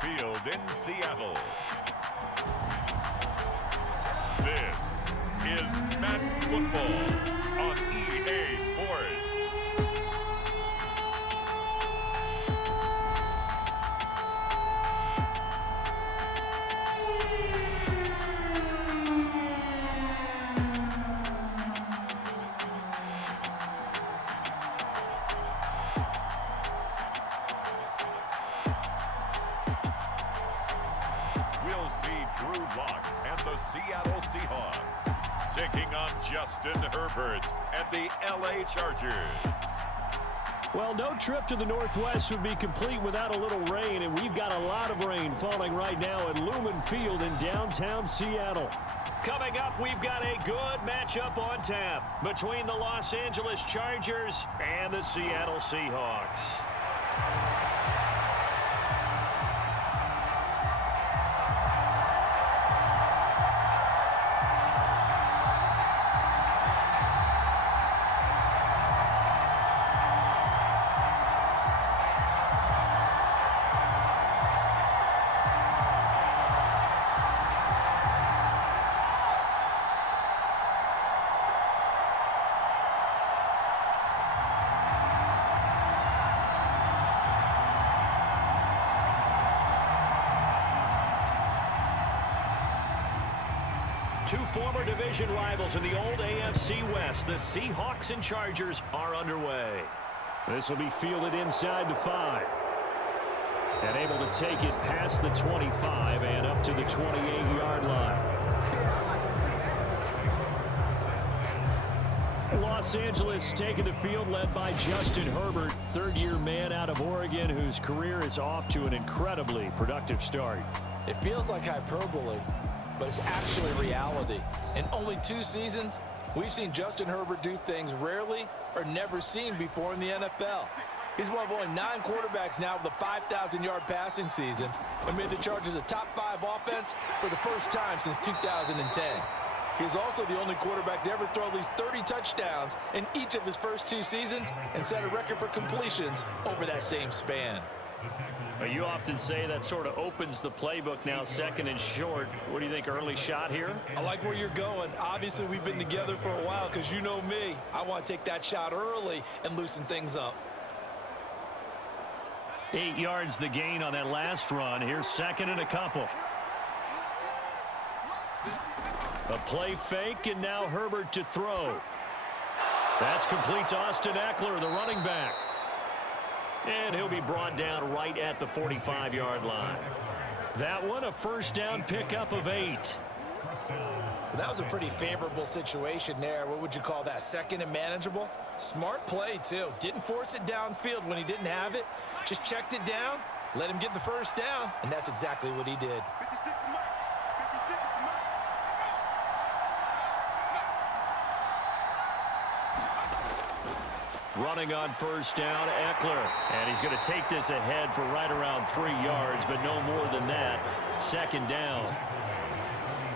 Field in Seattle. This is Madden Football on EA Sports. We'll see Drew Lock and the Seattle Seahawks taking on Justin Herbert and the LA Chargers. Well, no trip to the Northwest would be complete without a little rain, and we've got a lot of rain falling right now at Lumen Field in downtown Seattle. Coming up, we've got a good matchup on tap between the Los Angeles Chargers and the Seattle Seahawks. Two former division rivals in the old AFC West, the Seahawks and Chargers, are underway. This will be fielded inside the 5. And able to take it past the 25 and up to the 28-yard line. Los Angeles taking the field led by Justin Herbert, third-year man out of Oregon whose career is off to an incredibly productive start. It feels like hyperbole, but it's actually reality. In only 2 seasons, we've seen Justin Herbert do things rarely or never seen before in the NFL. He's one of only 9 quarterbacks now with a 5,000-yard passing season and made the Chargers a top 5 offense for the first time since 2010. He is also the only quarterback to ever throw at least 30 touchdowns in each of his first 2 seasons and set a record for completions over that same span. You often say that sort of opens the playbook now, second and short. What do you think, early shot here? I like where you're going. Obviously, we've been together for a while because you know me. I want to take that shot early and loosen things up. 8 yards the gain on that last run. Here's second and a couple. A play fake, and now Herbert to throw. That's complete to Austin Eckler, the running back. And he'll be brought down right at the 45-yard line. That one, a first down pickup of 8. That was a pretty favorable situation there. What would you call that? Second and manageable? Smart play, too. Didn't force it downfield when he didn't have it. Just checked it down, let him get the first down, and that's exactly what he did. Running on first down, Eckler. And he's going to take this ahead for right around 3 yards, but no more than that. Second down.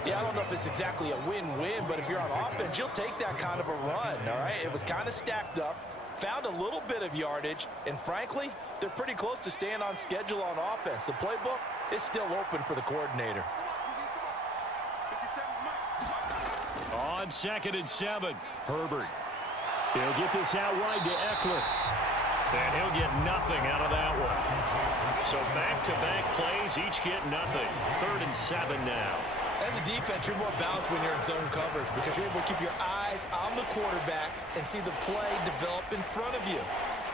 Yeah, I don't know if it's exactly a win-win, but if you're on offense, you'll take that kind of a run, all right? It was kind of stacked up, found a little bit of yardage, and frankly, they're pretty close to staying on schedule on offense. The playbook is still open for the coordinator. On second and 7, Herbert. He'll get this out wide to Eckler. And he'll get nothing out of that one. So back-to-back plays, each get nothing. 3rd and 7 now. As a defense, you're more balanced when you're in zone coverage because you're able to keep your eyes on the quarterback and see the play develop in front of you.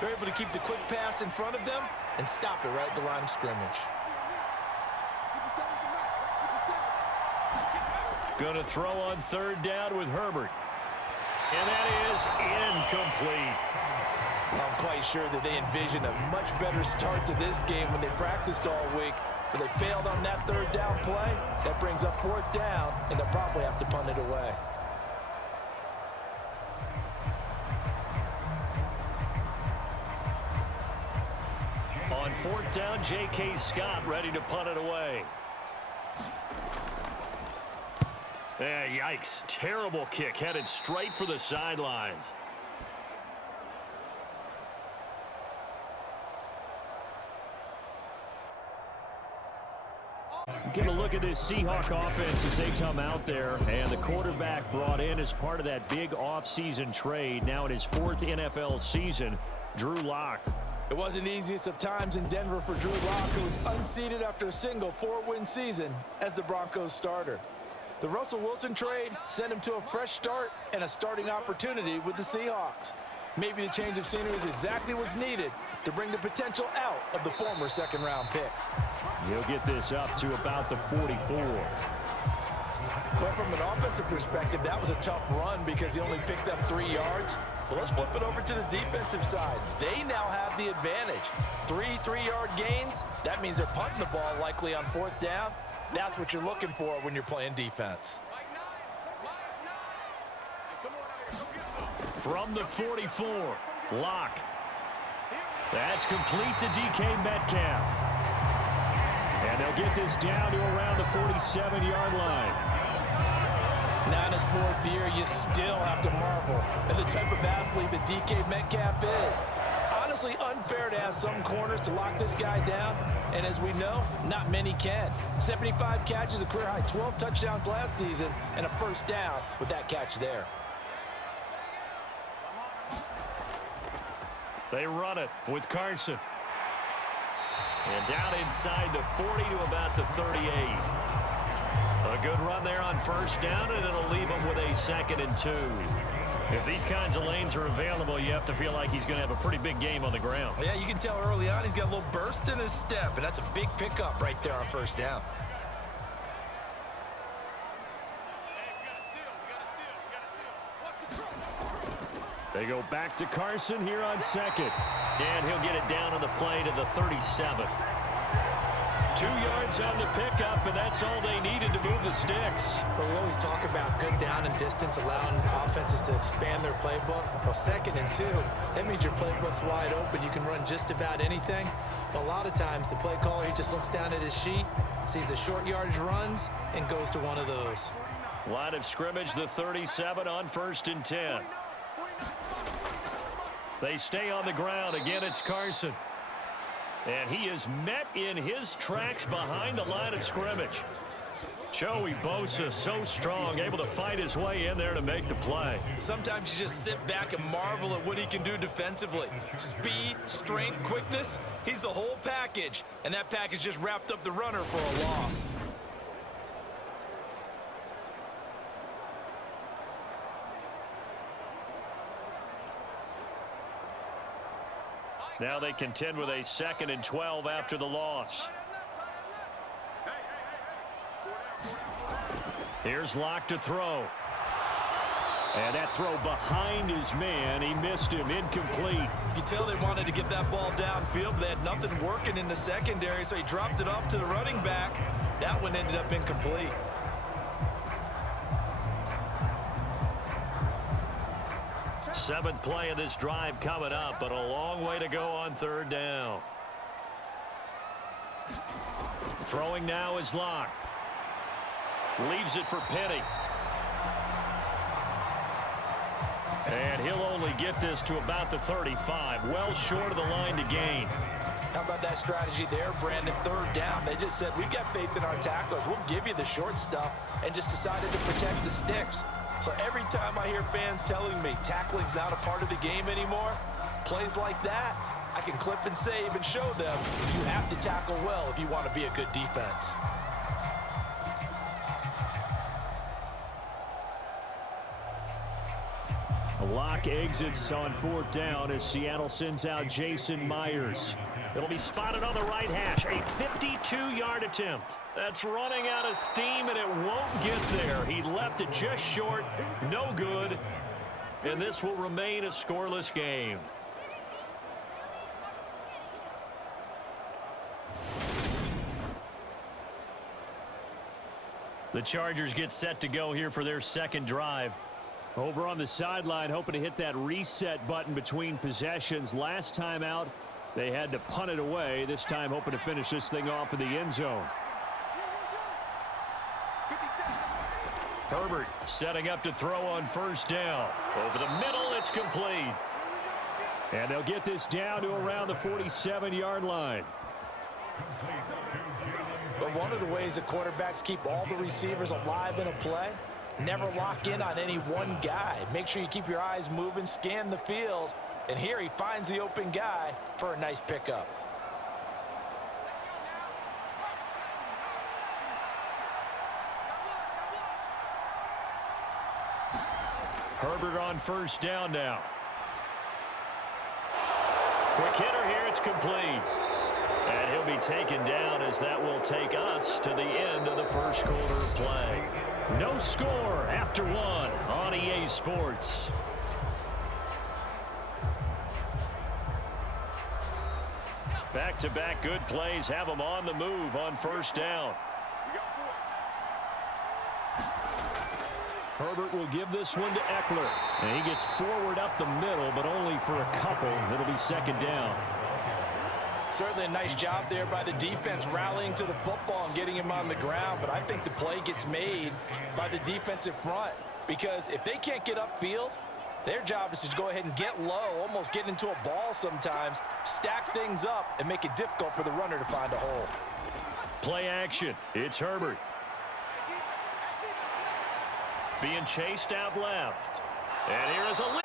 They're able to keep the quick pass in front of them and stop it right at the line of scrimmage. Going to throw on 3rd down with Herbert. And that is incomplete. I'm quite sure that they envisioned a much better start to this game when they practiced all week. But they failed on that 3rd down play. That brings up 4th down, and they'll probably have to punt it away. On 4th down, J.K. Scott ready to punt it away. Yikes. Terrible kick headed straight for the sidelines. Get a look at this Seahawk offense as they come out there. And the quarterback brought in as part of that big offseason trade. Now in his 4th NFL season, Drew Lock. It wasn't the easiest of times in Denver for Drew Lock, who was unseated after a single 4-win season as the Broncos starter. The Russell Wilson trade sent him to a fresh start and a starting opportunity with the Seahawks. Maybe the change of scenery is exactly what's needed to bring the potential out of the former second-round pick. He'll get this up to about the 44. Well, from an offensive perspective, that was a tough run because he only picked up 3 yards. Well, let's flip it over to the defensive side. They now have the advantage. 3 3-yard gains. That means they're punting the ball likely on 4th down. That's what you're looking for when you're playing defense. From the 44, Lock. That's complete to DK Metcalf. And they'll get this down to around the 47-yard line. Now in his 4th year, you still have to marvel at the type of athlete that DK Metcalf is. Honestly, unfair to ask some corners to lock this guy down, and as we know, not many can. 75 catches, a career-high 12 touchdowns last season, and a first down with that catch there. They run it with Carson. And down inside the 40 to about the 38. A good run there on first down, and it'll leave him with a 2nd and 2. If these kinds of lanes are available, you have to feel like he's going to have a pretty big game on the ground. Yeah, you can tell early on he's got a little burst in his step, and that's a big pickup right there on first down. They go back to Carson here on 2nd. And he'll get it down on the play to the 37. 2 yards on the pickup, and that's all they needed to move the sticks. But we always talk about good down and distance, allowing offenses to expand their playbook. Well, 2nd and 2, that means your playbook's wide open. You can run just about anything. But a lot of times, the play caller, he just looks down at his sheet, sees the short yardage runs, and goes to one of those. Line of scrimmage, the 37 on 1st and 10. They stay on the ground. Again, it's Carson. And he is met in his tracks behind the line of scrimmage. Joey Bosa, so strong, able to fight his way in there to make the play. Sometimes you just sit back and marvel at what he can do defensively. Speed, strength, quickness, he's the whole package. And that package just wrapped up the runner for a loss. Now they contend with a 2nd and 12 after the loss. Here's Lock to throw. And that throw behind his man. He missed him. Incomplete. You can tell they wanted to get that ball downfield, but they had nothing working in the secondary, so he dropped it off to the running back. That one ended up incomplete. Seventh play of this drive coming up, but a long way to go on 3rd down. Throwing now is Lock. Leaves it for Penny. And he'll only get this to about the 35. Well short of the line to gain. How about that strategy there, Brandon? 3rd down. They just said, we've got faith in our tacklers. We'll give you the short stuff, and just decided to protect the sticks. So every time I hear fans telling me tackling's not a part of the game anymore, plays like that, I can clip and save and show them you have to tackle well if you want to be a good defense. Lock exits on 4th down as Seattle sends out Jason Myers. It'll be spotted on the right hash. A 52-yard attempt. That's running out of steam, and it won't get there. He left it just short. No good. And this will remain a scoreless game. The Chargers get set to go here for their 2nd drive. Over on the sideline, hoping to hit that reset button between possessions. Last time out, they had to punt it away. This time, hoping to finish this thing off in the end zone. Herbert setting up to throw on 1st down. Over the middle, it's complete. And they'll get this down to around the 47-yard line. But one of the ways that quarterbacks keep all the receivers alive in a play, never lock in on any one guy. Make sure you keep your eyes moving, scan the field, and here he finds the open guy for a nice pickup. Herbert on first down now. Quick hitter here, it's complete. And he'll be taken down as that will take us to the end of the first quarter of play. No score after one on EA Sports. Back-to-back good plays have them on the move on first down. Herbert will give this one to Eckler. And he gets forward up the middle, but only for a couple. It'll be second down. Certainly a nice job there by the defense rallying to the football and getting him on the ground. But I think the play gets made by the defensive front. Because if they can't get upfield, their job is to go ahead and get low, almost get into a ball sometimes, stack things up, and make it difficult for the runner to find a hole. Play action. It's Herbert. Being chased out left. And here is a...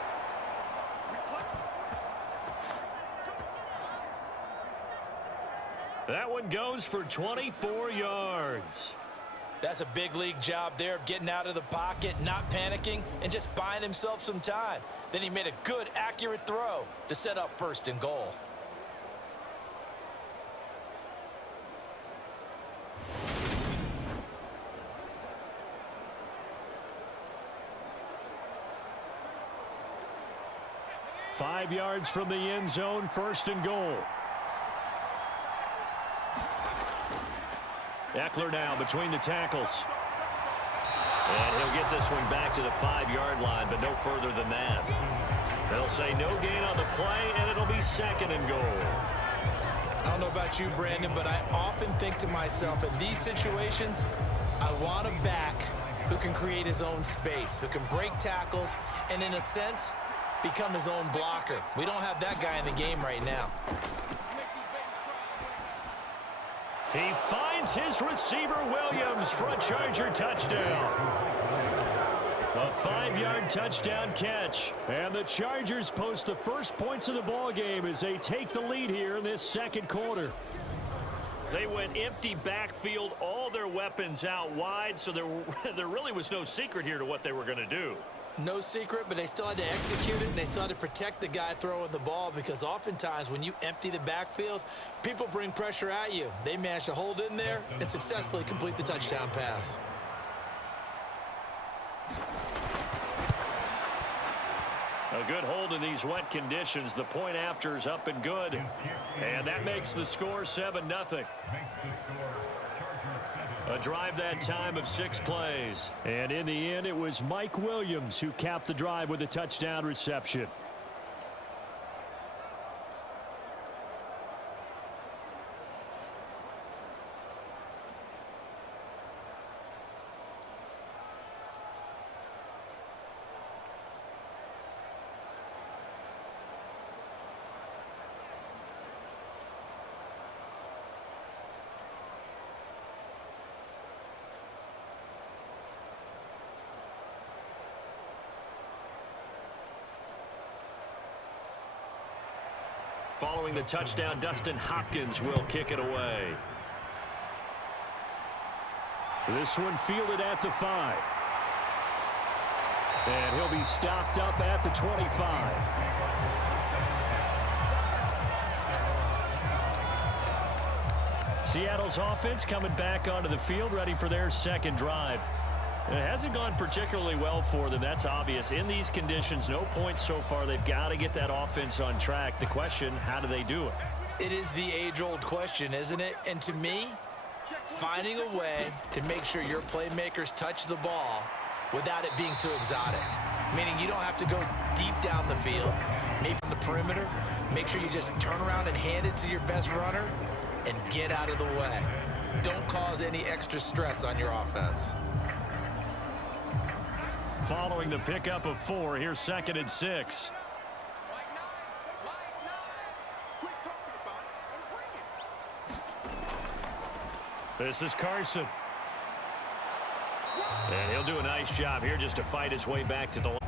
That one goes for 24 yards. That's a big league job there of getting out of the pocket, not panicking, and just buying himself some time. Then he made a good, accurate throw to set up first and goal. Five yards from the end zone, first and goal. Eckler now between the tackles. And he'll get this one back to the 5-yard line, but no further than that. They'll say no gain on the play, and it'll be second and goal. I don't know about you, Brandon, but I often think to myself, in these situations, I want a back who can create his own space, who can break tackles, and in a sense, become his own blocker. We don't have that guy in the game right now. He finds his receiver, Williams, for a Charger touchdown. A 5-yard touchdown catch. And the Chargers post the first points of the ball game as they take the lead here in this second quarter. They went empty backfield, all their weapons out wide, so there really was no secret here to what they were going to do. No secret, but they still had to execute it, and they still had to protect the guy throwing the ball, because oftentimes when you empty the backfield, people bring pressure at you. They managed to hold in there and successfully complete the touchdown pass. A good hold in these wet conditions. The point after is up and good. And that makes the score 7-0. A drive that time of 6 plays. And in the end, it was Mike Williams who capped the drive with a touchdown reception. Following the touchdown, Dustin Hopkins will kick it away. This one fielded at the 5. And he'll be stopped up at the 25. Seattle's offense coming back onto the field, ready for their second drive. It hasn't gone particularly well for them. That's obvious. In these conditions, no points so far. They've got to get that offense on track. The question, how do they do it? It is the age-old question, isn't it? And to me, finding a way to make sure your playmakers touch the ball without it being too exotic. Meaning you don't have to go deep down the field, maybe on the perimeter. Make sure you just turn around and hand it to your best runner and get out of the way. Don't cause any extra stress on your offense. Following the pickup of 4, here's 2nd and 6. This is Carson. And he'll do a nice job here just to fight his way back to the line.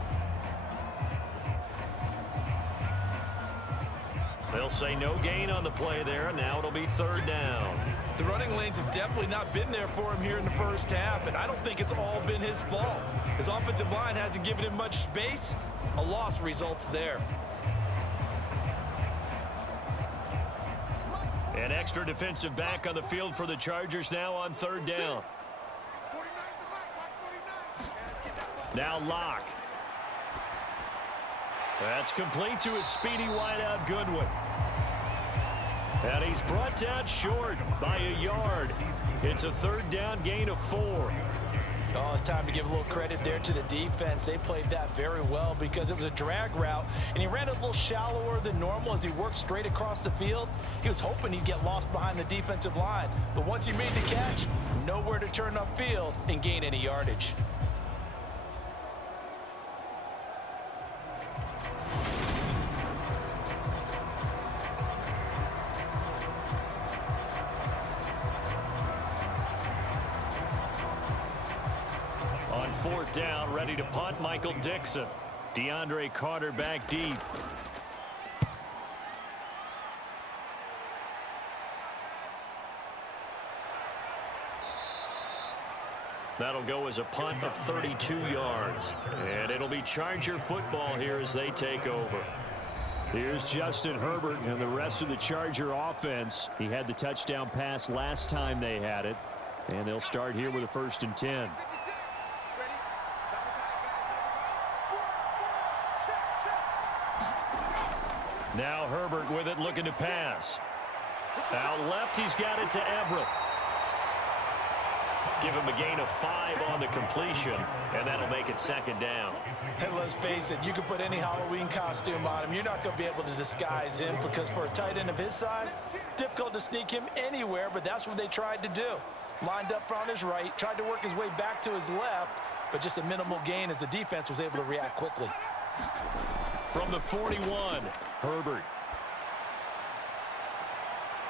They'll say no gain on the play there. Now it'll be 3rd down. The running lanes have definitely not been there for him here in the first half, and I don't think it's all been his fault. His offensive line hasn't given him much space. A loss results there. An extra defensive back on the field for the Chargers now on 3rd down. Now Locke. That's complete to his speedy wideout Goodwin. And he's brought down short by a yard. It's a 3rd down gain of 4. Oh, it's time to give a little credit there to the defense. They played that very well because it was a drag route, and he ran it a little shallower than normal as he worked straight across the field. He was hoping he'd get lost behind the defensive line, but once he made the catch, nowhere to turn upfield and gain any yardage. On 4th down, ready to punt, Michael Dixon. DeAndre Carter back deep. That'll go as a punt of 32 yards. And it'll be Charger football here as they take over. Here's Justin Herbert and the rest of the Charger offense. He had the touchdown pass last time they had it. And they'll start here with a 1st and 10. Now Herbert with it, looking to pass. Out left, he's got it to Everett. Give him a gain of 5 on the completion, and that'll make it 2nd down. And let's face it, you can put any Halloween costume on him. You're not going to be able to disguise him because for a tight end of his size, difficult to sneak him anywhere, but that's what they tried to do. Lined up on his right, tried to work his way back to his left, but just a minimal gain as the defense was able to react quickly. From the 41, Herbert.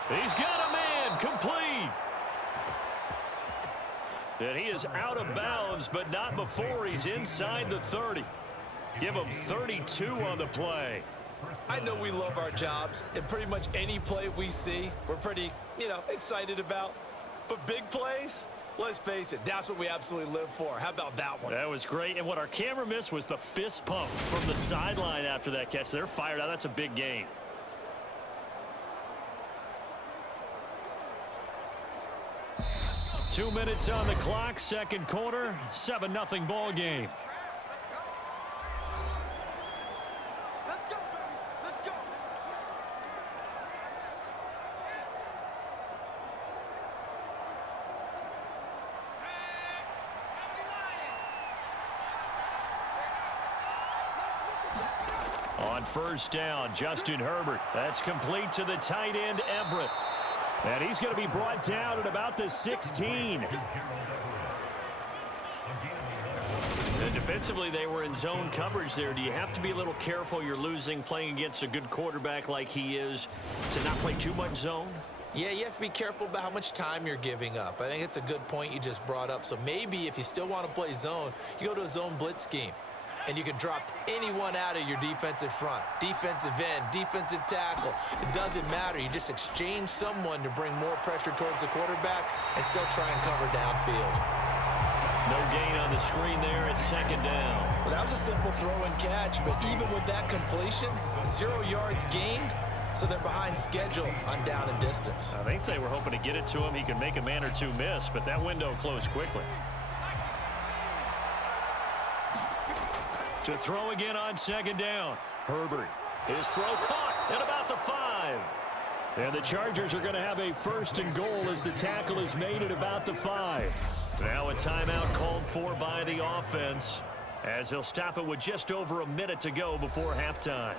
He's got a man, complete. And he is out of bounds, but not before he's inside the 30. Give him 32 on the play. I know we love our jobs, and pretty much any play we see, we're pretty, excited about. But big plays, let's face it, that's what we absolutely live for. How about that one? That was great, and what our camera missed was the fist pump from the sideline after that catch. They're fired out. That's a big gain. Two minutes on the clock, 2nd quarter, 7-0 ball game. On 1st down, Justin Herbert. That's complete to the tight end, Everett. And he's going to be brought down at about the 16. And defensively, they were in zone coverage there. Do you have to be a little careful? You're losing, playing against a good quarterback like he is, to not play too much zone? Yeah, you have to be careful about how much time you're giving up. I think it's a good point you just brought up. So maybe if you still want to play zone, you go to a zone blitz scheme. And you can drop anyone out of your defensive front, defensive end, defensive tackle. It doesn't matter. You just exchange someone to bring more pressure towards the quarterback and still try and cover downfield. No gain on the screen there at 2nd down. Well, that was a simple throw and catch, but even with that completion, 0 yards gained, so they're behind schedule on down and distance. I think they were hoping to get it to him. He could make a man or two miss, but that window closed quickly. To throw again on 2nd down. Herbert. His throw caught at about the 5. And the Chargers are going to have a 1st and goal as the tackle is made at about the 5. Now a timeout called for by the offense as they'll stop it with just over a minute to go before halftime.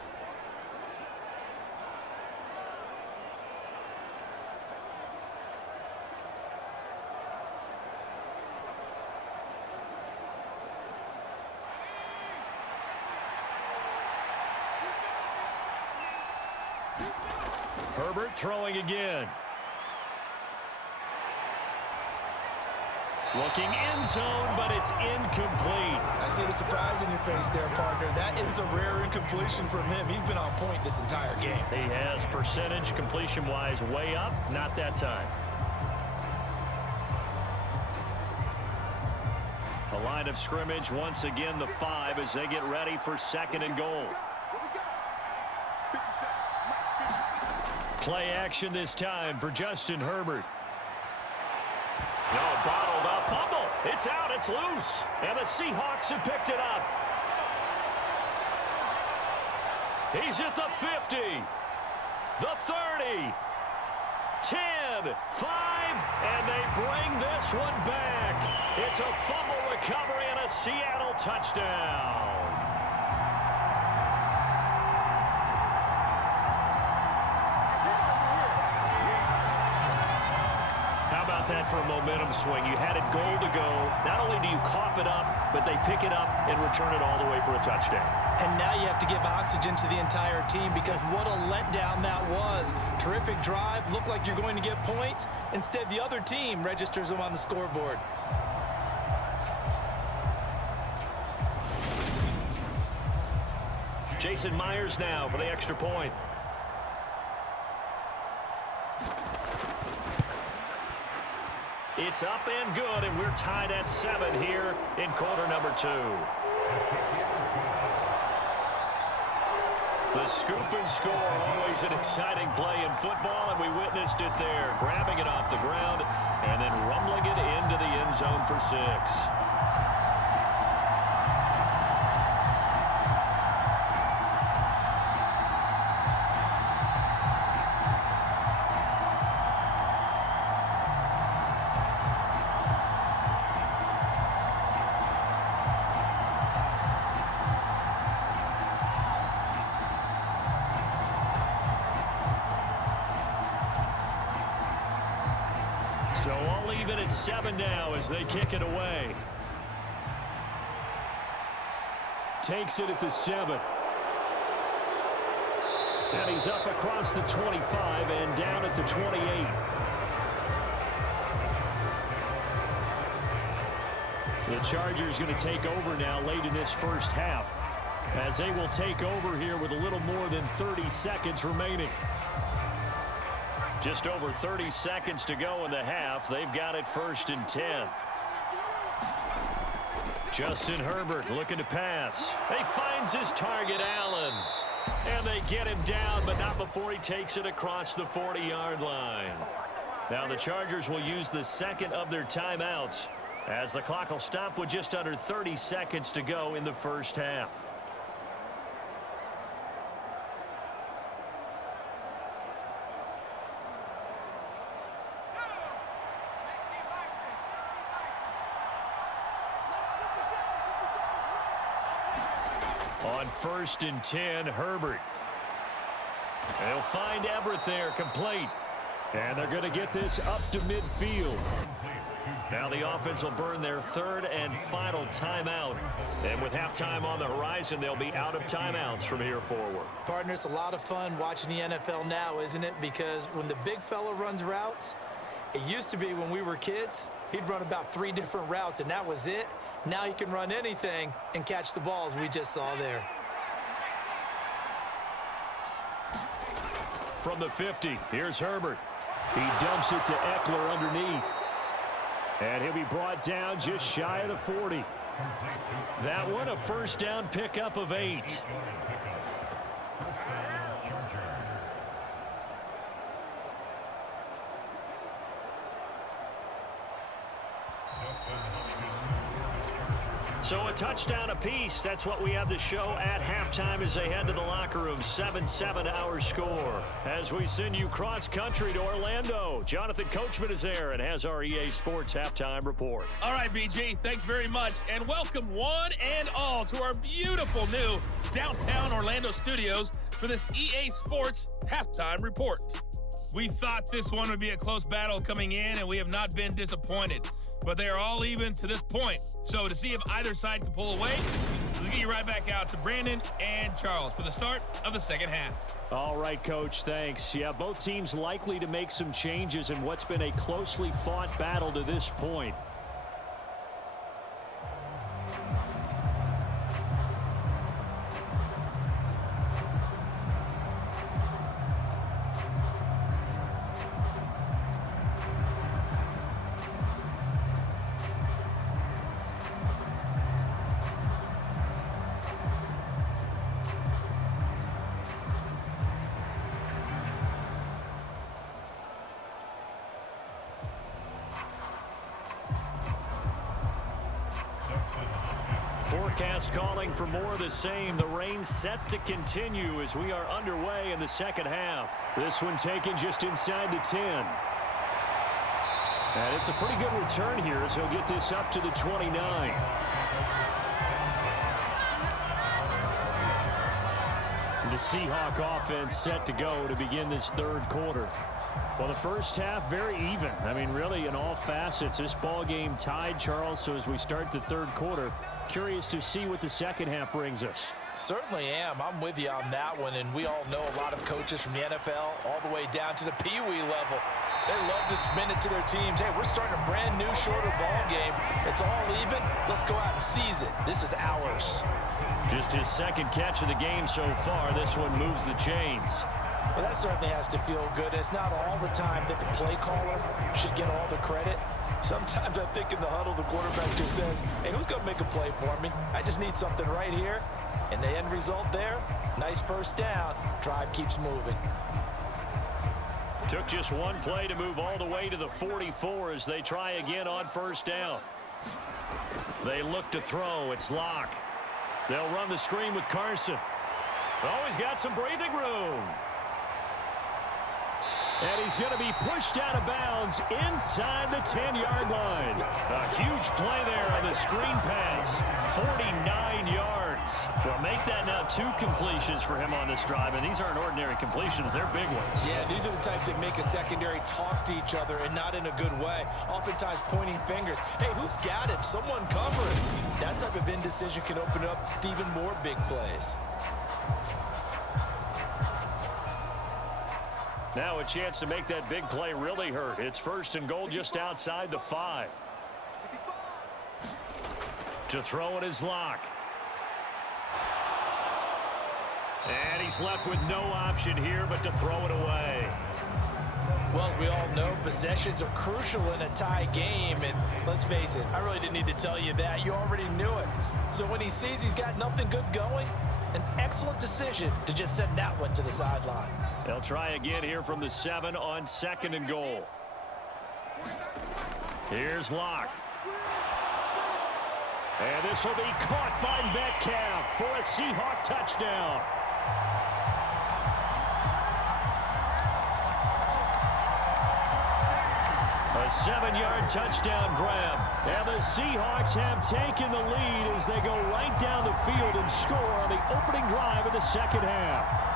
Herbert throwing again. Looking end zone, but it's incomplete. I see the surprise in your face there, partner. That is a rare incompletion from him. He's been on point this entire game. He has percentage completion-wise way up, not that time. The line of scrimmage, once again, the 5 as they get ready for 2nd and goal. Play action this time for Justin Herbert. No, bottled up, fumble. It's out, it's loose. And the Seahawks have picked it up. He's at the 50, the 30, 10, 5, and they bring this one back. It's a fumble recovery and a Seattle touchdown. That for a momentum swing. You had it goal to go. Not only do you cough it up, but they pick it up and return it all the way for a touchdown. And now you have to give oxygen to the entire team because what a letdown that was. Terrific drive. Looked like you're going to get points. Instead, the other team registers them on the scoreboard. Jason Myers now for the extra point. It's up and good, and we're tied at 7 here in quarter number 2. The scoop and score, always an exciting play in football, and we witnessed it there, grabbing it off the ground and then rumbling it into the end zone for 6. So all even at 7 now as they kick it away. Takes it at the 7. And he's up across the 25 and down at the 28. The Chargers going to take over now late in this first half, as they will take over here with a little more than 30 seconds remaining. Just over 30 seconds to go in the half. They've got it 1st and 10. Justin Herbert looking to pass. He finds his target, Allen. And they get him down, but not before he takes it across the 40-yard line. Now the Chargers will use the second of their timeouts, as the clock will stop with just under 30 seconds to go in the first half. On 1st and 10, Herbert. They'll find Everett there, complete. And they're going to get this up to midfield. Now the offense will burn their 3rd and final timeout. And with halftime on the horizon, they'll be out of timeouts from here forward. Partner, it's a lot of fun watching the NFL now, isn't it? Because when the big fella runs routes, it used to be when we were kids, he'd run about 3 different routes, and that was it. Now he can run anything and catch the balls we just saw there. From the 50, here's Herbert. He dumps it to Eckler underneath. And he'll be brought down just shy of the 40. That one, a first down pickup of 8. So a touchdown apiece. That's what we have to show at halftime as they head to the locker room. 7-7 our score. As we send you cross-country to Orlando, Jonathan Coachman is there and has our EA Sports halftime report. All right, BG, thanks very much. And welcome one and all to our beautiful new downtown Orlando studios for this EA Sports halftime report. We thought this one would be a close battle coming in, and we have not been disappointed. But they are all even to this point. So to see if either side can pull away, let's get you right back out to Brandon and Charles for the start of the second half. All right, Coach, thanks. Yeah, both teams likely to make some changes in what's been a closely fought battle to this point. forecast calling for more of the same. The rain set to continue as we are underway in the second half. This one taken just inside the 10. And it's a pretty good return here as he'll get this up to the 29. The Seahawk offense set to go to begin this third quarter. Well, the first half, very even. I mean, really, in all facets, this ball game tied, Charles. So as we start the third quarter, curious to see what the second half brings us. Certainly am. I'm with you on that one. And we all know a lot of coaches from the NFL all the way down to the Pee Wee level. They love to spin it to their teams. Hey, we're starting a brand new, shorter ball game. It's all even. Let's go out and seize it. This is ours. Just his second catch of the game so far. This one moves the chains. Well, that certainly has to feel good. It's not all the time that the play caller should get all the credit. Sometimes I think in the huddle, the quarterback just says, hey, who's going to make a play for me? I just need something right here. And the end result there, nice first down. Drive keeps moving. Took just one play to move all the way to the 44 as they try again on first down. They look to throw. It's Locke. They'll run the screen with Carson. Oh, he's got some breathing room. And he's going to be pushed out of bounds inside the 10-yard line. A huge play there on the screen pass. 49 yards. Well, make that now 2 completions for him on this drive. And these aren't ordinary completions. They're big ones. Yeah, these are the types that make a secondary talk to each other and not in a good way. Oftentimes pointing fingers. Hey, who's got him? Someone cover it. That type of indecision can open up to even more big plays. Now a chance to make that big play really hurt. It's first and goal just outside the 5. To throw it is Locke. And he's left with no option here but to throw it away. Well, as we all know, possessions are crucial in a tie game. And let's face it, I really didn't need to tell you that. You already knew it. So when he sees he's got nothing good going, an excellent decision to just send that one to the sideline. They'll try again here from the 7 on second and goal. Here's Locke. And this will be caught by Metcalf for a Seahawk touchdown. A 7-yard touchdown grab. And the Seahawks have taken the lead as they go right down the field and score on the opening drive of the second half.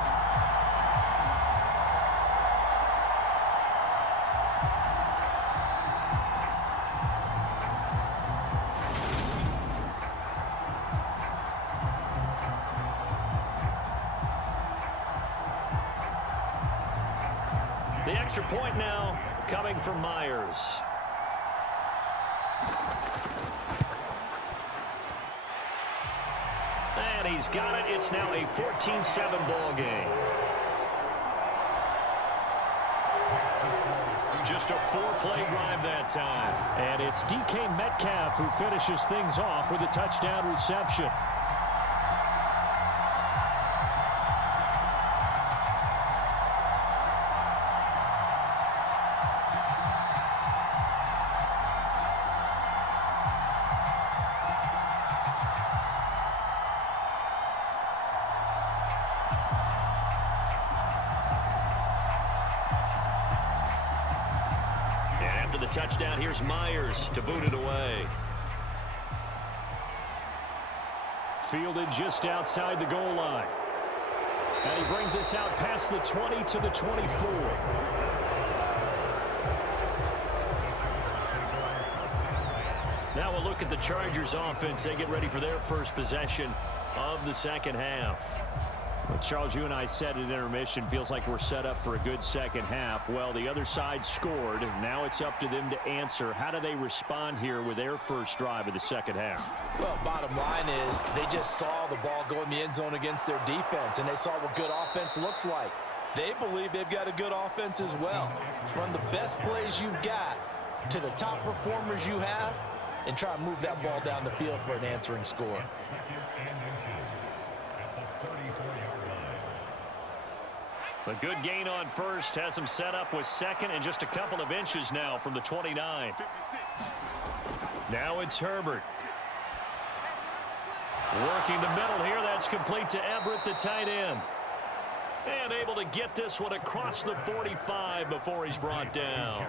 The extra point now coming from Myers. And he's got it. It's now a 14-7 ball game. Just a 4-play drive that time. And it's DK Metcalf who finishes things off with a touchdown reception. The touchdown, here's Myers to boot it away. Fielded just outside the goal line. And he brings us out past the 20 to the 24. Now we'll look at the Chargers offense. They get ready for their first possession of the second half. Well, Charles, you and I said at intermission, feels like we're set up for a good second half. Well, the other side scored. Now it's up to them to answer. How do they respond here with their first drive of the second half? Well, bottom line is they just saw the ball go in the end zone against their defense, and they saw what good offense looks like. They believe they've got a good offense as well. Run the best plays you've got to the top performers you have and try to move that ball down the field for an answering score. A good gain on first has him set up with second and just a couple of inches now from the 29. Now it's Herbert. Working the middle here. That's complete to Everett, the tight end. And able to get this one across the 45 before he's brought down.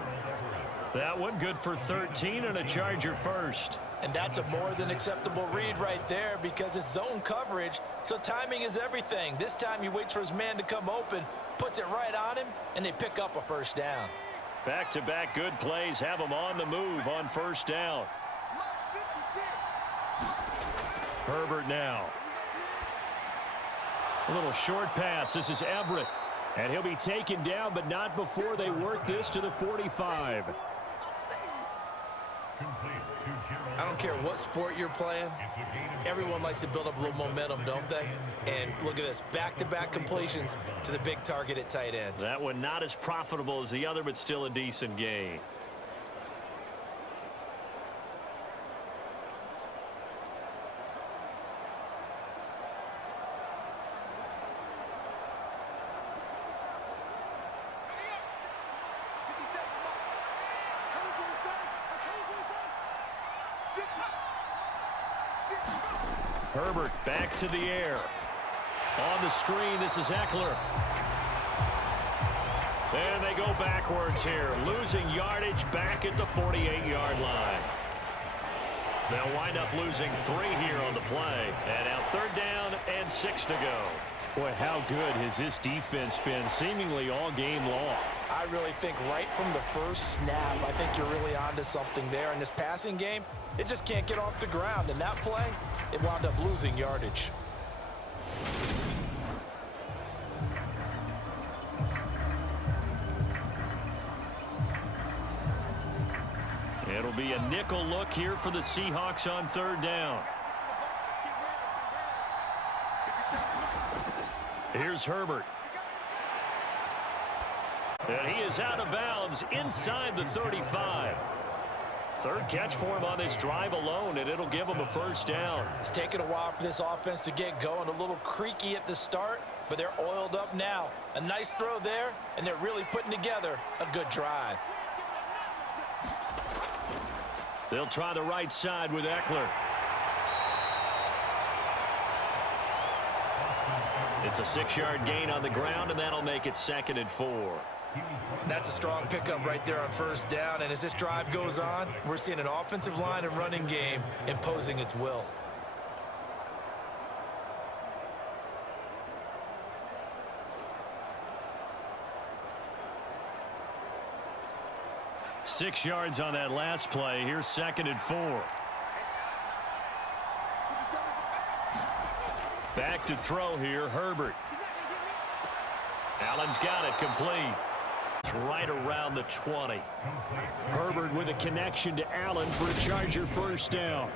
That one good for 13 and a Charger first. And that's a more than acceptable read right there because it's zone coverage, so timing is everything. This time he waits for his man to come open, puts it right on him, and they pick up a first down. Back-to-back good plays have him on the move on first down. Herbert now. A little short pass. This is Everett. And he'll be taken down, but not before they work this to the 45. I don't care what sport you're playing. Everyone likes to build up a little momentum, don't they? And look at this, back-to-back completions to the big target at tight end. That one not as profitable as the other, but still a decent gain. Herbert back to the air. On the screen, this is Eckler. And they go backwards here, losing yardage back at the 48-yard line. They'll wind up losing 3 here on the play. And now 3rd down and 6 to go. Boy, how good has this defense been seemingly all game long? I really think right from the first snap, I think you're really onto something there. In this passing game, it just can't get off the ground. And that play, it wound up losing yardage. It'll be a nickel look here for the Seahawks on 3rd down. Here's Herbert. And he is out of bounds inside the 35. 3rd catch for him on this drive alone, and it'll give him a first down. It's taken a while for this offense to get going. A little creaky at the start, but they're oiled up now. A nice throw there, and they're really putting together a good drive. They'll try the right side with Eckler. It's a 6-yard gain on the ground, and that'll make it 2nd and 4. That's a strong pickup right there on 1st down. And as this drive goes on, we're seeing an offensive line and running game imposing its will. Six yards on that last play. Here's 2nd and 4. Back to throw here, Herbert. Allen's got it complete. It's right around the 20. Herbert with a connection to Allen for a Charger first down.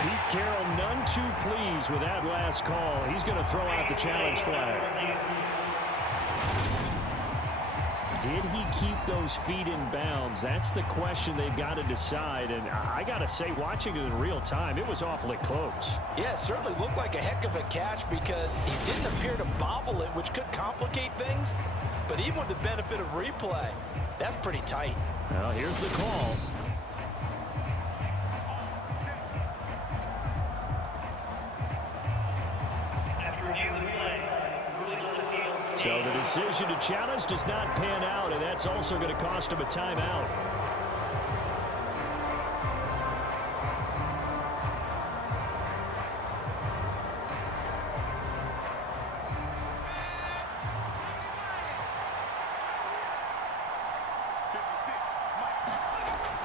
Pete Carroll none too pleased with that last call. He's going to throw out the challenge flag. Did he keep those feet in bounds? That's the question they've got to decide. And I got to say, watching it in real time, it was awfully close. Yeah, it certainly looked like a heck of a catch because he didn't appear to bobble it, which could complicate things. But even with the benefit of replay, that's pretty tight. Well, here's the call. So the decision to challenge does not pan out, and that's also going to cost him a timeout.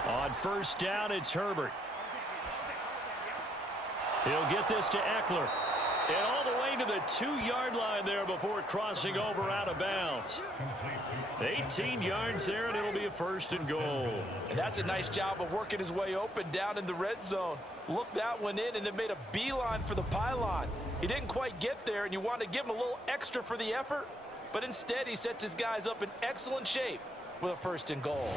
On first down, it's Herbert. He'll get this to Eckler. And all the way to the 2-yard line there before crossing over out of bounds. 18 yards there, and it'll be a 1st and goal. And that's a nice job of working his way open down in the red zone. Looked that one in and then made a beeline for the pylon. He didn't quite get there, and you want to give him a little extra for the effort. But instead, he sets his guys up in excellent shape with a 1st and goal.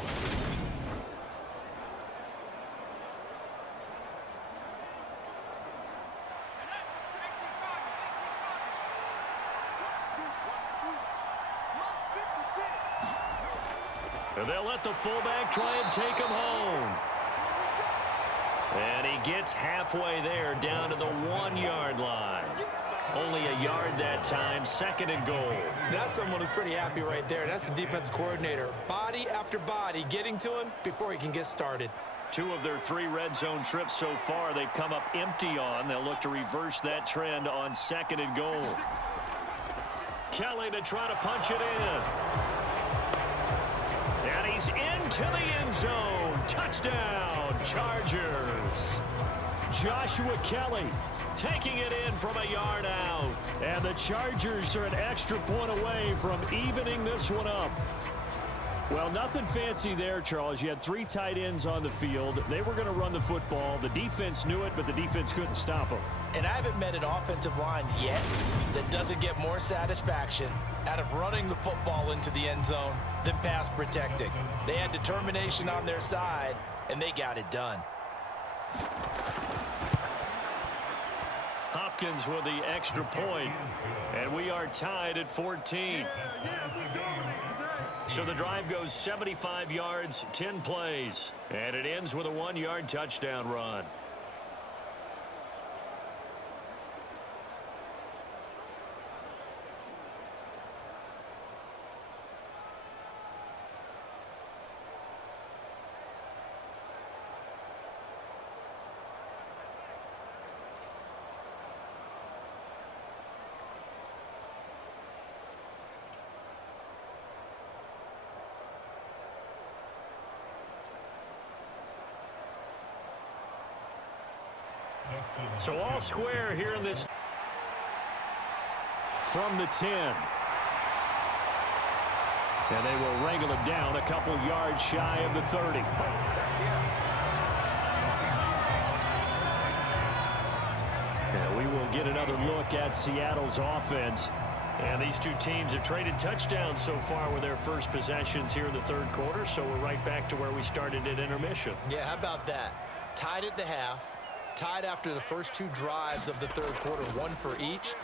And they'll let the fullback try and take him home. And he gets halfway there, down to the 1-yard line. Only a yard that time, 2nd and goal. That's someone who's pretty happy right there. That's the defense coordinator. Body after body getting to him before he can get started. 2 of their 3 red zone trips so far, they've come up empty on. They'll look to reverse that trend on 2nd and goal. Kelly to try to punch it in. And he's into the end zone. Touchdown, Chargers. Joshua Kelly taking it in from a yard out. And the Chargers are an extra point away from evening this one up. Well, nothing fancy there, Charles. You had 3 tight ends on the field. They were going to run the football. The defense knew it, but the defense couldn't stop them. And I haven't met an offensive line yet that doesn't get more satisfaction out of running the football into the end zone than pass protecting. They had determination on their side, and they got it done. Hopkins with the extra point, and we are tied at 14. So the drive goes 75 yards, 10 plays, and it ends with a 1-yard touchdown run. So all square here in this. From the 10. And they will wrangle it down a couple yards shy of the 30. And we will get another look at Seattle's offense. And these 2 teams have traded touchdowns so far with their first possessions here in the 3rd quarter. So we're right back to where we started at intermission. Yeah, how about that? Tied at the half. Tied after the first 2 drives of the 3rd quarter, 1 for each.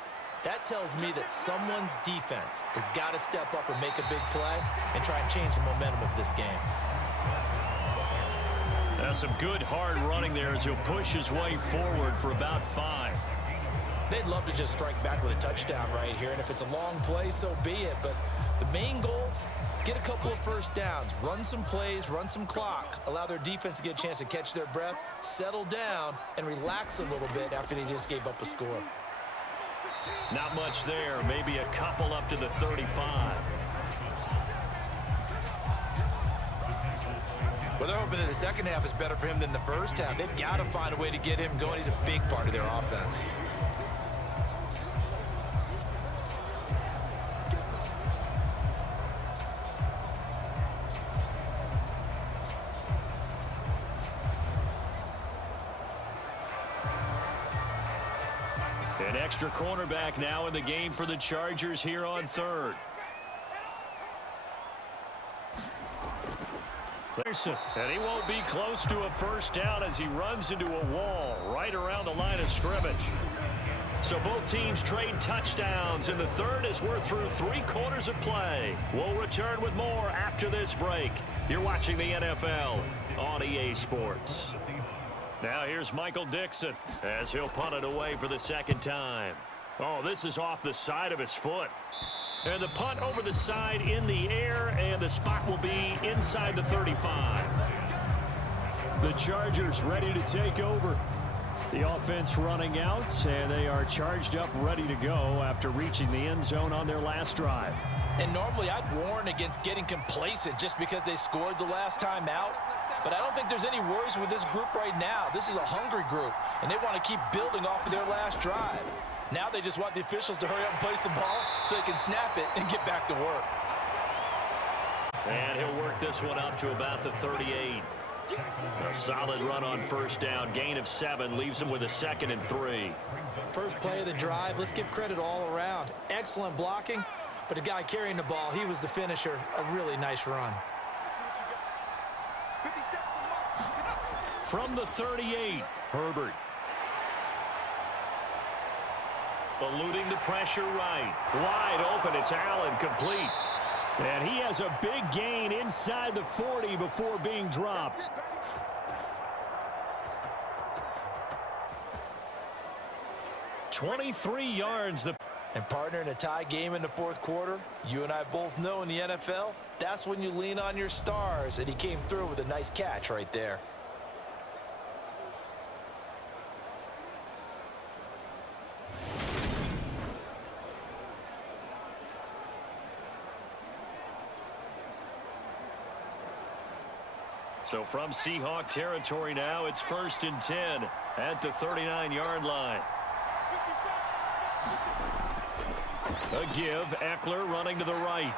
That tells me that someone's defense has got to step up and make a big play and try and change the momentum of this game. That's some good hard running there as he'll push his way forward for about 5. They'd love to just strike back with a touchdown right here, and if it's a long play, so be it. But the main goal, get a couple of first downs, run some plays, run some clock, allow their defense to get a chance to catch their breath, settle down, and relax a little bit after they just gave up a score. Not much there, maybe a couple up to the 35. Well, they're hoping that the second half is better for him than the first half. They've got to find a way to get him going. He's a big part of their offense. An extra cornerback now in the game for the Chargers here on 3rd. And he won't be close to a first down as he runs into a wall right around the line of scrimmage. So both teams trade touchdowns in the 3rd as we're through 3 quarters of play. We'll return with more after this break. You're watching the NFL on EA Sports. Now here's Michael Dixon as he'll punt it away for the 2nd time. Oh, this is off the side of his foot. And the punt over the side in the air, and the spot will be inside the 35. The Chargers ready to take over. The offense running out, and they are charged up, ready to go after reaching the end zone on their last drive. And normally I'd warn against getting complacent just because they scored the last time out. But I don't think there's any worries with this group right now. This is a hungry group, and they want to keep building off of their last drive. Now they just want the officials to hurry up and place the ball so they can snap it and get back to work. And he'll work this one up to about the 38. A solid run on first down. Gain of 7 leaves him with a 2nd and 3. First play of the drive, let's give credit all around. Excellent blocking, but the guy carrying the ball, he was the finisher. A really nice run. From the 38, Herbert. Eluding the pressure right. Wide open, it's Allen, complete. And he has a big gain inside the 40 before being dropped. $23 yards. And partner, in a tie game in the fourth quarter, you and I both know in the NFL, that's when you lean on your stars, and he came through with a nice catch right there. So from Seahawk territory now, it's 1st and 10 at the 39-yard line. A give, Eckler running to the right.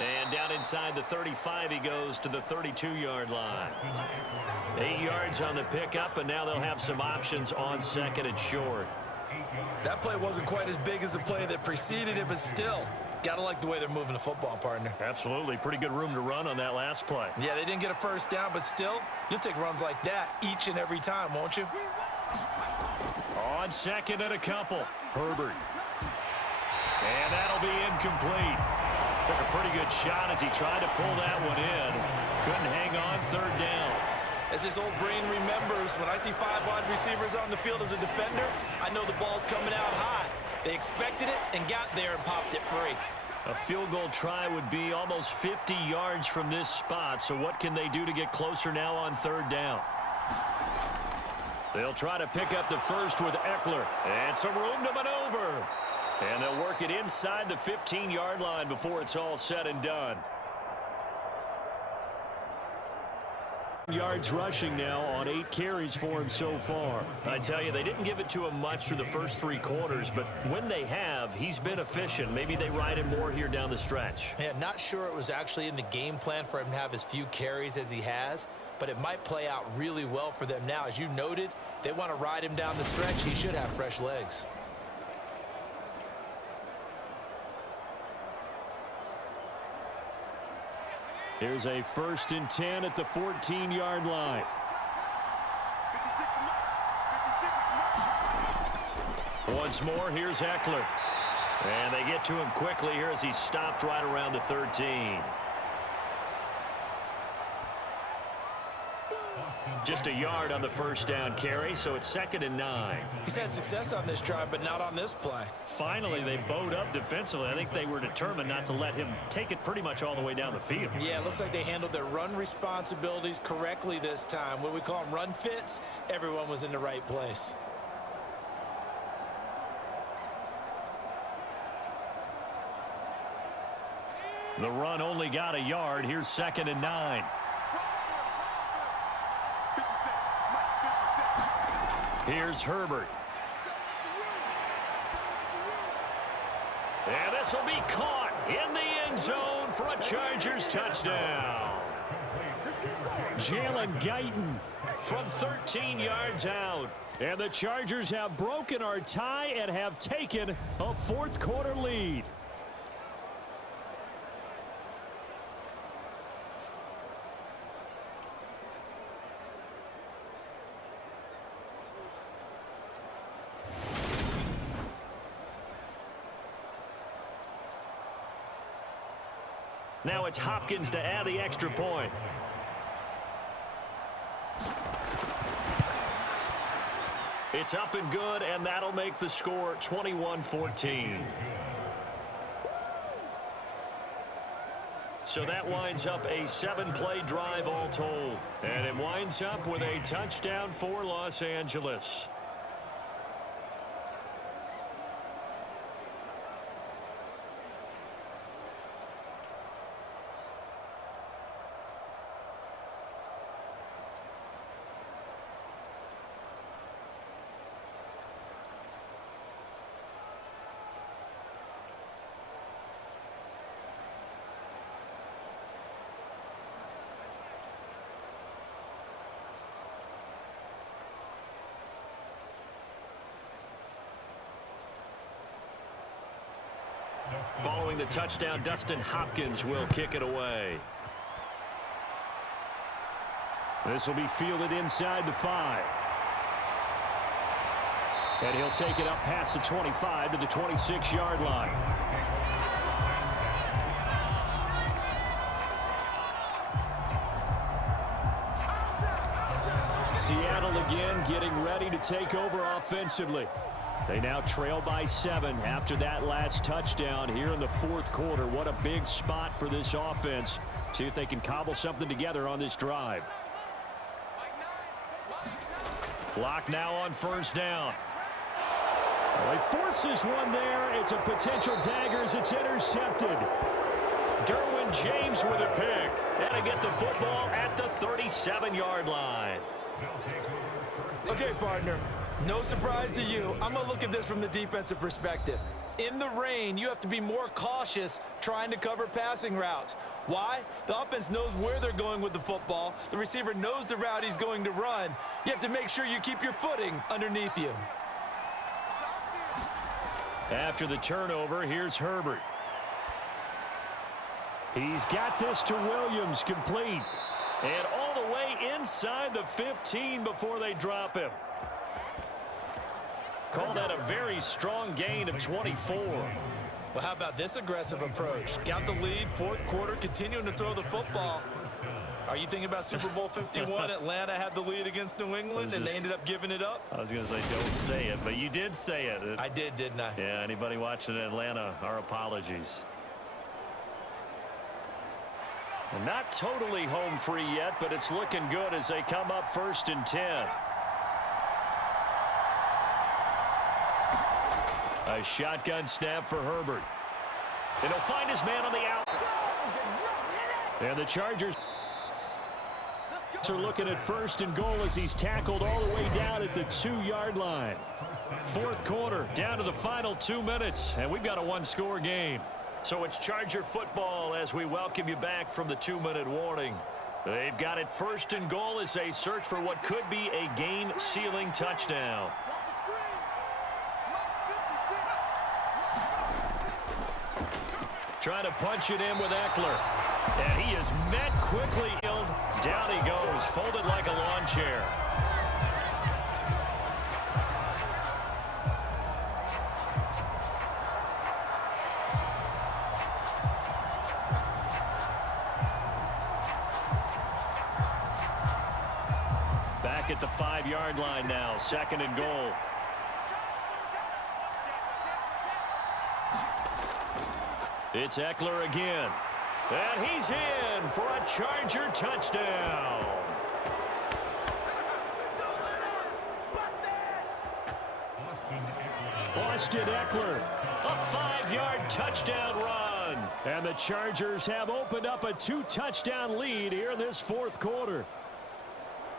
And down inside the 35, he goes to the 32-yard line. 8 yards on the pickup, and now they'll have some options on 2nd and short. That play wasn't quite as big as the play that preceded it, but still, gotta like the way they're moving the football, partner. Absolutely. Pretty good room to run on that last play. Yeah, they didn't get a first down, but still, you'll take runs like that each and every time, won't you? On 2nd and a couple. Herbert. And that'll be incomplete. Took a pretty good shot as he tried to pull that one in. Couldn't hang on 3rd down. As his old brain remembers, when I see 5 wide receivers on the field as a defender, I know the ball's coming out high. They expected it and got there and popped it free. A field goal try would be almost 50 yards from this spot, so what can they do to get closer now on 3rd down? They'll try to pick up the first with Eckler, and some room to maneuver. And they'll work it inside the 15-yard line before it's all said and done. Yards rushing now on 8 carries for him so far. I tell you, they didn't give it to him much through the first 3 quarters, but when they have, he's been efficient. Maybe they ride him more here down the stretch. Yeah, not sure it was actually in the game plan for him to have as few carries as he has, but it might play out really well for them now. As you noted, if they want to ride him down the stretch, he should have fresh legs. Here's a 1st and 10 at the 14-yard line. Once more, here's Eckler. And they get to him quickly here as he stopped right around the 13. Just a yard on the first down carry, so it's 2nd and 9. He's had success on this drive, but not on this play. Finally, they bowed up defensively. I think they were determined not to let him take it pretty much all the way down the field. Yeah, it looks like they handled their run responsibilities correctly this time. What we call them run fits, everyone was in the right place. The run only got a yard. Here's 2nd and 9. Here's Herbert. And this will be caught in the end zone for a Chargers touchdown. Jalen Guyton from 13 yards out. And the Chargers have broken our tie and have taken a 4th quarter lead. Now it's Hopkins to add the extra point. It's up and good, and that'll make the score 21-14. So that winds up a 7-play drive all told. And it winds up with a touchdown for Los Angeles. Following the touchdown, Dustin Hopkins will kick it away. This will be fielded inside the 5. And he'll take it up past the 25 to the 26-yard line. Seattle again getting ready to take over offensively. They now trail by 7 after that last touchdown here in the fourth quarter. What a big spot for this offense. See if they can cobble something together on this drive. Clock now on first down. Well, he forces one there. It's a potential dagger as it's intercepted. Derwin James with a pick. And to get the football at the 37-yard line. Okay, partner. No surprise to you. I'm going to look at this from the defensive perspective. In the rain, you have to be more cautious trying to cover passing routes. Why? The offense knows where they're going with the football. The receiver knows the route he's going to run. You have to make sure you keep your footing underneath you. After the turnover, here's Herbert. He's got this to Williams, complete. And all the way inside the 15 before they drop him. Call that a very strong gain of 24. Well, how about this aggressive approach? Got the lead, fourth quarter, continuing to throw the football. Are you thinking about Super Bowl 51? Atlanta had the lead against New England, and they ended up giving it up? I was going to say don't say it, but you did say it. I did, didn't I? Yeah, anybody watching Atlanta, our apologies. And not totally home free yet, but it's looking good as they come up 1st and 10. A shotgun snap for Herbert. And he'll find his man on the out. And the Chargers are looking at 1st and goal as he's tackled all the way down at the 2-yard line. Fourth quarter, down to the final 2 minutes, and we've got a one-score game. So it's Charger football as we welcome you back from the 2-minute warning. They've got it 1st and goal as they search for what could be a game-sealing touchdown. Trying to punch it in with Eckler. And he is met quickly. Down he goes, folded like a lawn chair. Back at the 5-yard line now, 2nd and goal. It's Eckler again. And he's in for a Charger touchdown. Austin Eckler, a 5-yard touchdown run. And the Chargers have opened up a 2-touchdown lead here in this fourth quarter.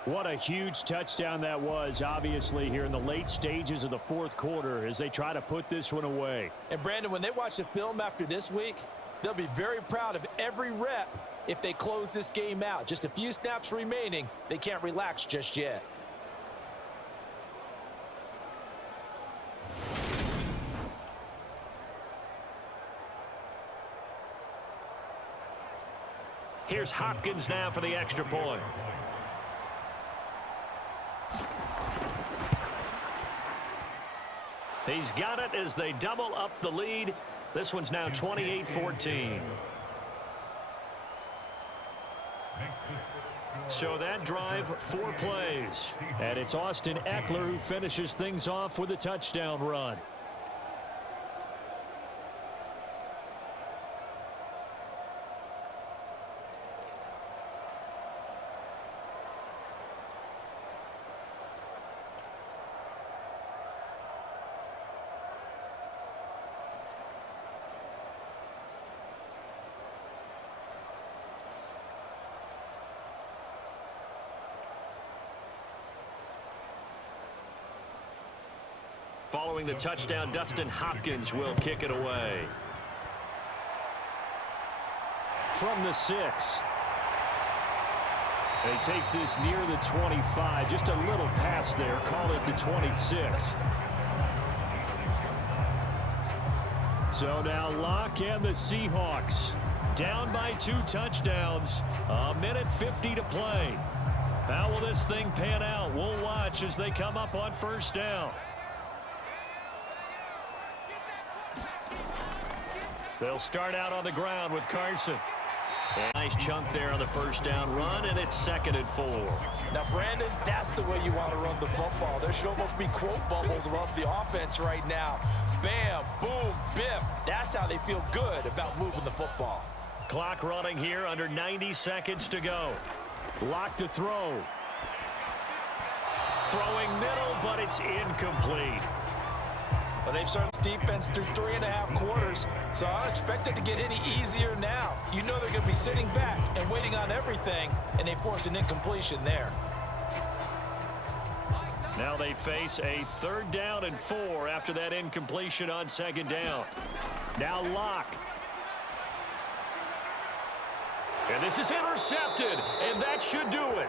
What a huge touchdown that was, obviously, here in the late stages of the fourth quarter as they try to put this one away. And, Brandon, when they watch the film after this week, they'll be very proud of every rep if they close this game out. Just a few snaps remaining. They can't relax just yet. Here's Hopkins now for the extra point. He's got it as they double up the lead. This one's now 28-14. So that drive, 4 plays. And it's Austin Eckler who finishes things off with a touchdown run. Following the touchdown, Dustin Hopkins will kick it away. From the 6. He takes this near the 25. Just a little pass there. Call it the 26. So now Locke and the Seahawks down by 2 touchdowns. 1:50 to play. How will this thing pan out? We'll watch as they come up on first down. They'll start out on the ground with Carson. A nice chunk there on the first down run, and it's 2nd and 4. Now, Brandon, that's the way you want to run the football. There should almost be quote bubbles above the offense right now. Bam, boom, biff. That's how they feel good about moving the football. Clock running here, under 90 seconds to go. Lock to throw. Throwing middle, but it's incomplete. Well, they've served defense through 3.5 quarters, so I don't expect it to get any easier now. You know they're going to be sitting back and waiting on everything, and they force an incompletion there. Now they face a 3rd down and 4 after that incompletion on 2nd down. Now Locke. And this is intercepted, and that should do it.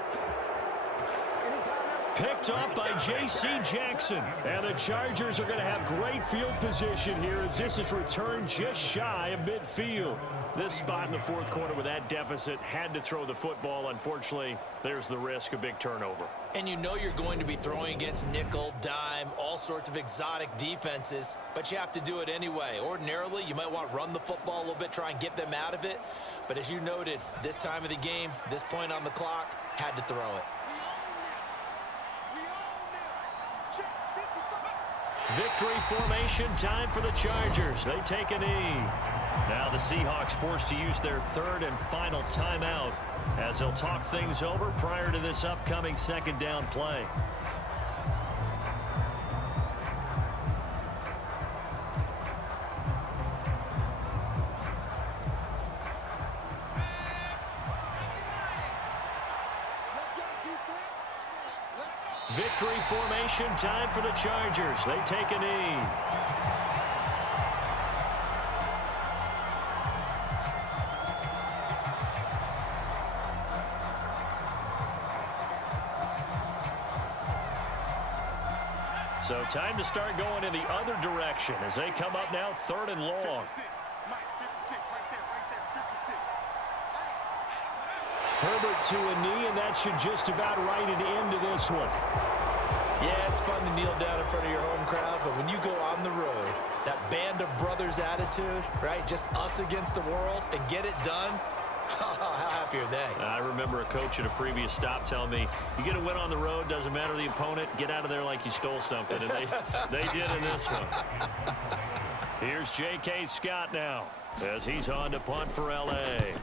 Picked up by J.C. Jackson. And the Chargers are going to have great field position here as this is returned just shy of midfield. This spot in the 4th quarter with that deficit had to throw the football. Unfortunately, there's the risk of big turnover. And you know you're going to be throwing against nickel, dime, all sorts of exotic defenses, but you have to do it anyway. Ordinarily, you might want to run the football a little bit, try and get them out of it. But as you noted, this time of the game, this point on the clock, had to throw it. Victory formation time for the Chargers. They take a knee. Now the Seahawks forced to use their 3rd and final timeout as they'll talk things over prior to this upcoming 2nd down play. Victory formation time for the Chargers. They take a knee. So time to start going in the other direction as they come up now 3rd and long. Herbert to a knee, and that should just about write it into this one. Yeah, it's fun to kneel down in front of your home crowd, but when you go on the road, that band of brothers attitude, right? Just us against the world and get it done. How happy are they? I remember a coach at a previous stop telling me, you get a win on the road, doesn't matter the opponent, get out of there like you stole something. And they did in this one. Here's J.K. Scott now as he's on to punt for L.A.